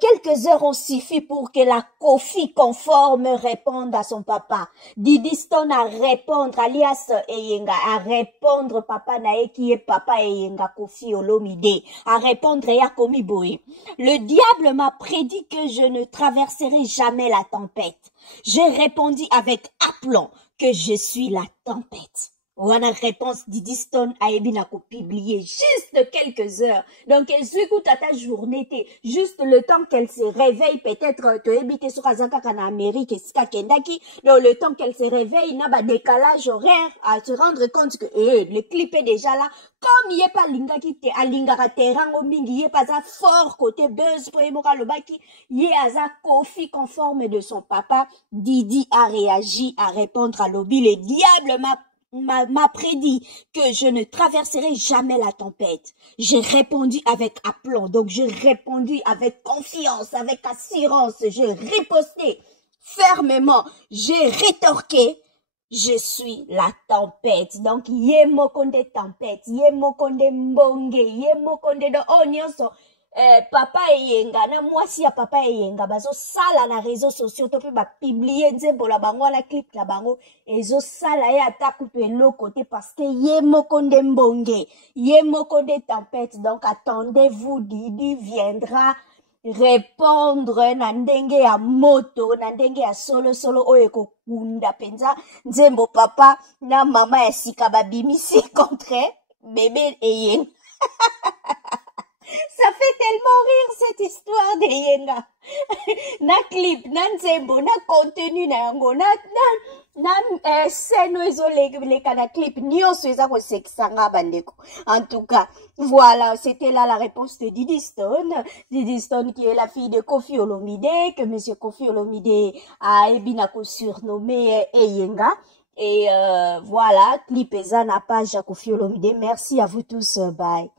quelques heures ont suffi pour que la Kofi conforme réponde à son papa. Didi Stone à répondre, alias Eyenga, à répondre papa nae qui est papa Eyenga Kofi Olomide, à répondre Yakomi Boé. Le diable m'a prédit que je ne traverserai jamais la tempête. J'ai répondu avec aplomb que je suis la tempête. Wana réponse Didi Stone a ebinako publié juste quelques heures. Donc, elle écoute à ta journée, juste le temps qu'elle se réveille, peut-être, te ebite sur Azaka en Amérique, et Ska Kendaki, donc le temps qu'elle se réveille, il n'a pas décalage horaire à se rendre compte que, le clip est déjà là. Comme il n'y a pas Lingaki, à Lingara Terrango Mingi, il n'y a pas un fort côté buzz pour Emoka Lobaki, il y a un Kofi conforme de son papa. Didi a réagi à répondre à Lobby. Le diable m'a prédit que je ne traverserai jamais la tempête. J'ai répondu avec aplomb, donc j'ai répondu avec confiance, avec assurance, j'ai riposté fermement, j'ai rétorqué, je suis la tempête. Donc, yé mokonde tempête, yé mokonde mbonge, yé mokonde de onyoso. Papa Eyenga, na moi si ya papa Eyenga, bazo sala na réseaux sociaux, to pe ba publier nzembo la bango, la clip la bango, ezo sala ya ataku pe lo côté parce que yé mokonde mbonge, yé mokonde tempête. Donc, attendez-vous, Didi viendra répondre na ndenge ya moto, na ndenge ya solo oyo kunda penza nzembo papa na mama ya sika babimisi contre bébé Eyenga. Ça fait tellement rire cette histoire de Yenga. Na clip, na nzembo, na contenu na yango, na scène ezo leka na clip, nyonso eza ko sekisanga bandeko. En tout cas, voilà, c'était là la réponse de Didi Stone. Didi Stone qui est la fille de Kofi Olomide, que monsieur Kofi Olomide a ebinako surnommé Eyenga. Et voilà, clip eza na page à Kofi Olomide. Merci à vous tous, bye.